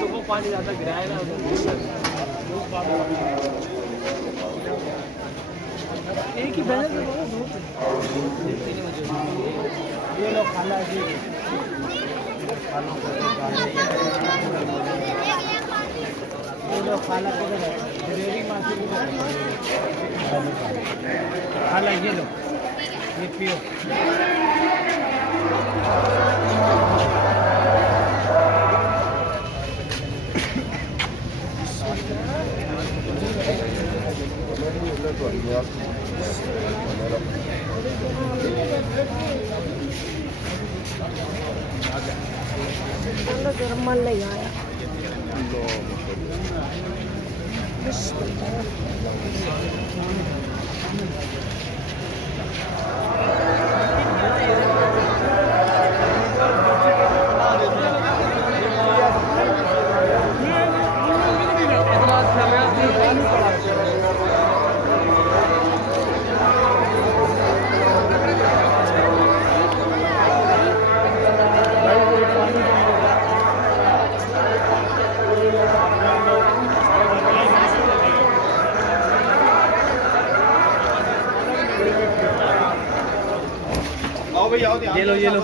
तो वो पानी ज़्यादा गिराया ना एक ही बैलेंस ये लोग खाना ये लोग खाना को ग्रेवी मासी को खाना ये लो ये पियो गरम मन ले आया ये लो ये लो